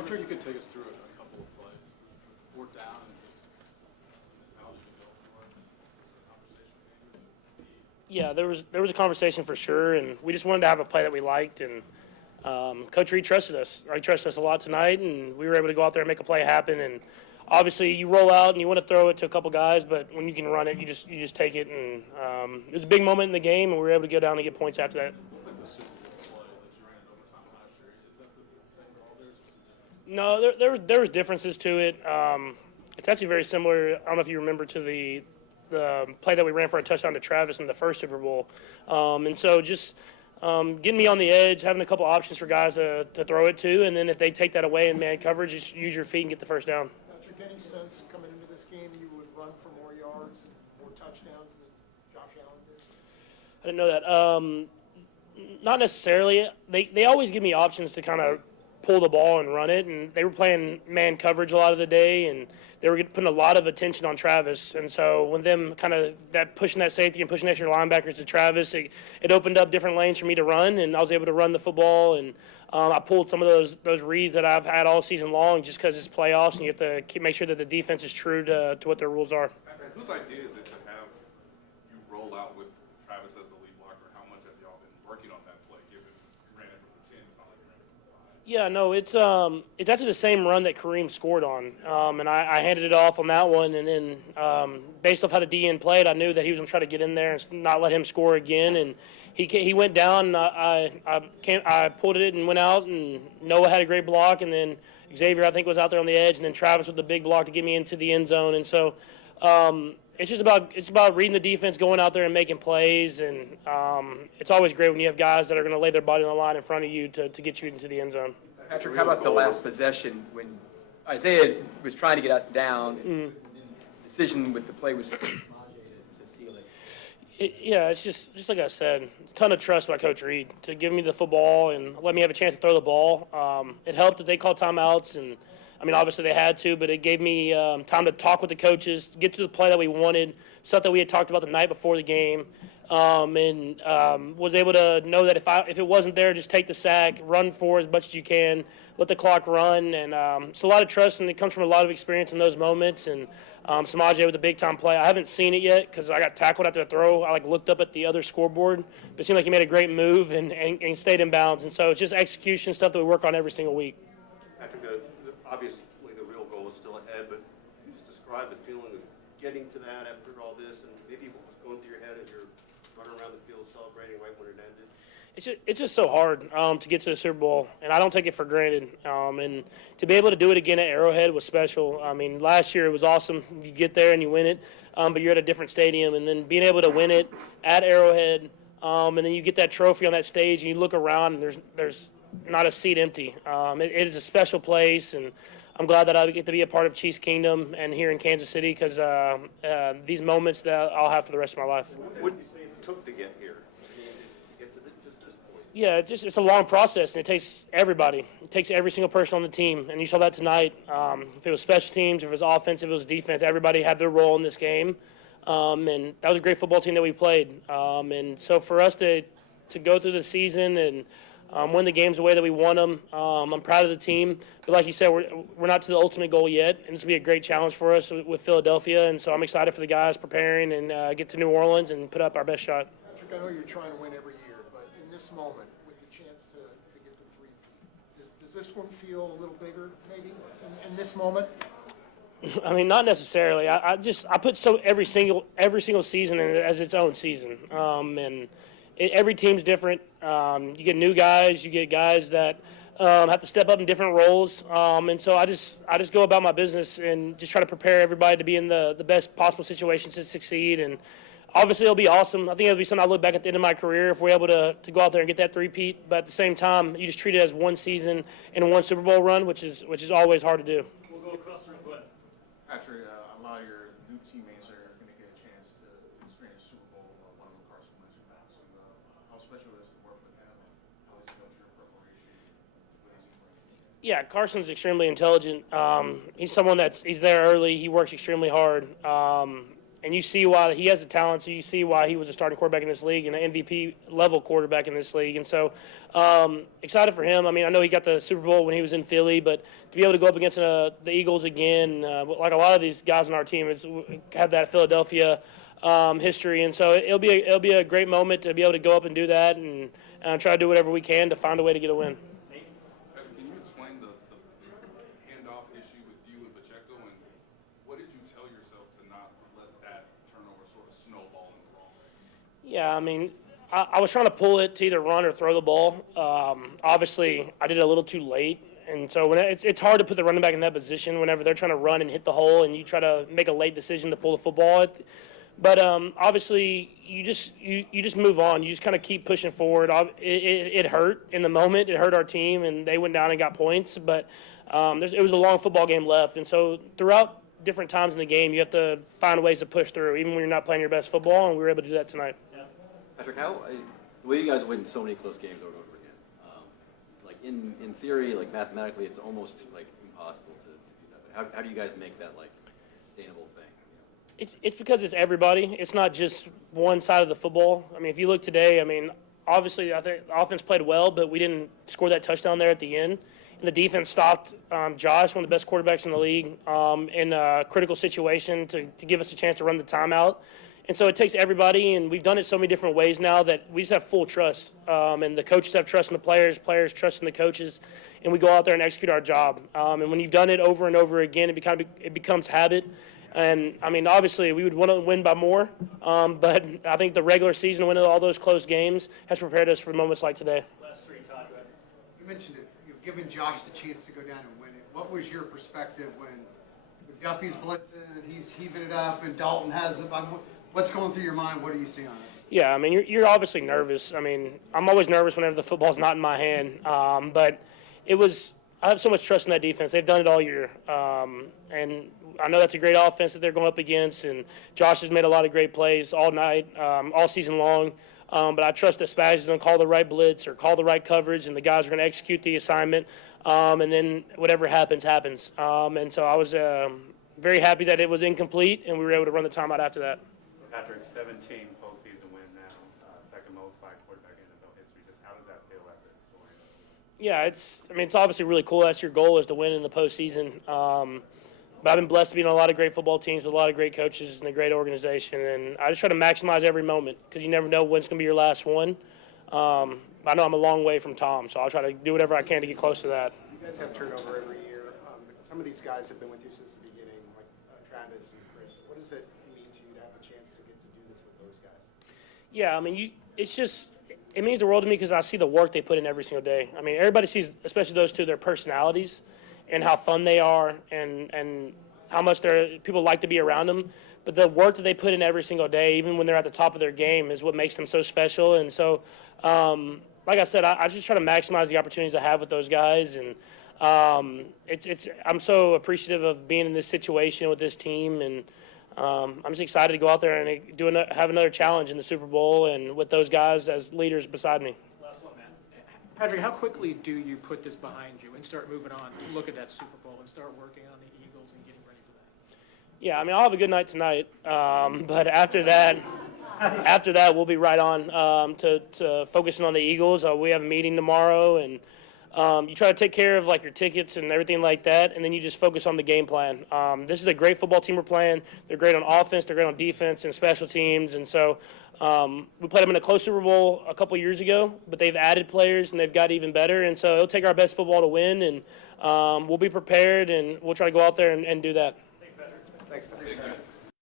wonder if you could take us through a couple of plays. Fourth down and just how did you go for it? Conversation? Yeah, there was a conversation for sure, and we just wanted to have a play that we liked, and Coach Reed trusted us. He trusted us a lot tonight, and we were able to go out there and make a play happen. And obviously, you roll out and you want to throw it to a couple guys, but when you can run it, you just take it. And it was a big moment in the game, and we were able to go down and get points after that. Like the Super Bowl play that you ran in overtime last year, is that the same call there? Is there some difference? No, there was differences to it. It's actually very similar. I don't know if you remember to the play that we ran for a touchdown to Travis in the first Super Bowl. And so just getting me on the edge, having a couple options for guys to throw it to, and then if they take that away in man coverage, just use your feet and get the first down. Patrick, any sense coming into this game you would run for more yards and more touchdowns than Josh Allen did? I didn't know that. Not necessarily. They always give me options to kind of pull the ball and run it, and they were playing man coverage a lot of the day, and they were putting a lot of attention on Travis. And so when them kind of that pushing that safety and pushing extra linebackers to Travis, it opened up different lanes for me to run, and I was able to run the football. And I pulled some of those reads that I've had all season long just because it's playoffs, and you have to make sure that the defense is true to what their rules are. Whose idea is it to have you roll out with Travis as the lead blocker? How much have y'all been working on that play, given you ran it from the 10, it's not like you ran it from the 5? Yeah, no, it's actually the same run that Kareem scored on, and I handed it off on that one, and then based off how the DN played, I knew that he was going to try to get in there and not let him score again, and he went down. I pulled it and went out, and Noah had a great block, and then Xavier I think was out there on the edge, and then Travis with the big block to get me into the end zone, and so. It's about reading the defense, going out there and making plays, and it's always great when you have guys that are going to lay their body on the line in front of you to get you into the end zone. Patrick, how about the last possession when Isaiah was trying to get down, and the decision with the play was to seal it? Yeah, it's just like I said, a ton of trust by Coach Reed to give me the football and let me have a chance to throw the ball. It helped that they called timeouts, and I mean, obviously they had to, but it gave me time to talk with the coaches, get to the play that we wanted, stuff that we had talked about the night before the game, and was able to know that if it wasn't there, just take the sack, run for it as much as you can, let the clock run, and it's a lot of trust, and it comes from a lot of experience in those moments. And Samaje with a big-time play. I haven't seen it yet because I got tackled after the throw. I looked up at the other scoreboard, but it seemed like he made a great move and stayed in bounds. And so it's just execution stuff that we work on every single week. Patrick, obviously the real goal is still ahead, but can you just describe the feeling of getting to that after all this, and maybe what was going through your head as you're running around the field celebrating right when it ended? It's just so hard to get to the Super Bowl, and I don't take it for granted. And to be able to do it again at Arrowhead was special. I mean, last year it was awesome. You get there and you win it, but you're at a different stadium, and then being able to win it at Arrowhead, and then you get that trophy on that stage, and you look around, and there's not a seat empty. It is a special place, and I'm glad that I get to be a part of Chiefs Kingdom and here in Kansas City because these moments that I'll have for the rest of my life. What did you say it took to get here? To get to just this point? Yeah, it's a long process, and it takes everybody. It takes every single person on the team, and you saw that tonight. If it was special teams, if it was offense, if it was defense, everybody had their role in this game, and that was a great football team that we played. And so for us to go through the season and win the games the way that we won them. I'm proud of the team. But like you said, we're not to the ultimate goal yet, and this will be a great challenge for us with Philadelphia. And so I'm excited for the guys preparing and get to New Orleans and put up our best shot. Patrick, I know you're trying to win every year, but in this moment, with the chance to get the three, does this one feel a little bigger maybe in this moment? I mean, not necessarily. I put every single season as its own season, and every team's different. You get new guys, you get guys that have to step up in different roles, and so I just go about my business and just try to prepare everybody to be in the best possible situations to succeed. And obviously, it'll be awesome. I think it'll be something I look back at the end of my career if we're able to go out there and get that three-peat. But at the same time, you just treat it as one season and one Super Bowl run, which is always hard to do. We'll go across the room. Go ahead. Patrick, a lot of your new teammates are going to get a chance to experience Super Bowl, one of them Carson Wentz who passed. How special is it to work with him, and how is he going through your preparation? What is he bringing? Yeah, Carson's extremely intelligent. He's someone he's there early. He works extremely hard. and you see why he has the talent. So you see why he was a starting quarterback in this league and an MVP level quarterback in this league. And so excited for him. I mean, I know he got the Super Bowl when he was in Philly, but to be able to go up against the Eagles again, like a lot of these guys on our team, have that Philadelphia history. And so it'll be a great moment to be able to go up and do that and try to do whatever we can to find a way to get a win. Patrick, can you explain the handoff issue with you and Pacheco, and what did you tell yourself to not let that turnover sort of snowball in the wrong way? Yeah, I mean, I was trying to pull it to either run or throw the ball. Obviously, I did it a little too late. And so it's hard to put the running back in that position whenever they're trying to run and hit the hole and you try to make a late decision to pull the football. But obviously, you just move on. You just kind of keep pushing forward. It hurt in the moment. It hurt our team, and they went down and got points. But it was a long football game left. And so throughout different times in the game, you have to find ways to push through, even when you're not playing your best football, and we were able to do that tonight. Patrick, the way you guys win so many close games over and over again, like in theory, like mathematically, it's almost like impossible to do that. But how do you guys make that like sustainable thing? It's because it's everybody. It's not just one side of the football. I mean, if you look today, I mean, obviously I think the offense played well, but we didn't score that touchdown there at the end. And the defense stopped Josh, one of the best quarterbacks in the league, in a critical situation to give us a chance to run the timeout. And so it takes everybody, and we've done it so many different ways now that we just have full trust. And the coaches have trust in the players trust in the coaches, and we go out there and execute our job. And when you've done it over and over again, it becomes habit. And, I mean, obviously, we would want to win by more, but I think the regular season, winning all those close games, has prepared us for moments like today. Last three, Todd. You mentioned it. You've given Josh the chance to go down and win it. What was your perspective when McDuffie's blitzing and he's heaving it up and Dalton has the – what's going through your mind? What are you seeing on it? Yeah, I mean, you're obviously nervous. I mean, I'm always nervous whenever the football's not in my hand, but I have so much trust in that defense. They've done it all year, and I know that's a great offense that they're going up against, and Josh has made a lot of great plays all night, all season long. But I trust that Spags is going to call the right blitz or call the right coverage, and the guys are going to execute the assignment, and then whatever happens, happens. And so I was very happy that it was incomplete, and we were able to run the timeout after that. Patrick, 17 postseason win now, second most by quarterback in NFL history. Just how does that feel after the story? Yeah, it's obviously really cool. That's your goal, is to win in the postseason. But I've been blessed to be on a lot of great football teams with a lot of great coaches and a great organization. And I just try to maximize every moment because you never know when it's going to be your last one. I know I'm a long way from Tom, so I'll try to do whatever I can to get close to that. You guys have turnover every year. Some of these guys have been with you since the beginning, like Travis and Chris. What does it mean to you to have a chance to get to do this with those guys? Yeah, I mean, it means the world to me because I see the work they put in every single day. I mean, everybody sees, especially those two, their personalities and how fun they are and how much people like to be around them. But the work that they put in every single day, even when they're at the top of their game, is what makes them so special. And so, like I said, I just try to maximize the opportunities I have with those guys. And I'm so appreciative of being in this situation with this team. And I'm just excited to go out there and have another challenge in the Super Bowl and with those guys as leaders beside me. Last one, man. Patrick, how quickly do you put this behind you and start moving on to look at that Super Bowl and start working on the Eagles and getting ready for that? Yeah, I mean, I'll have a good night tonight, but after that, we'll be right on to focusing on the Eagles. We have a meeting tomorrow, and you try to take care of like your tickets and everything like that, and then you just focus on the game plan. This is a great football team we're playing. They're great on offense, they're great on defense and special teams, and so we played them in a close Super Bowl a couple years ago, but they've added players and they've got even better, and so it'll take our best football to win, and we'll be prepared, and we'll try to go out there and do that. Thanks, Patrick. Thank you.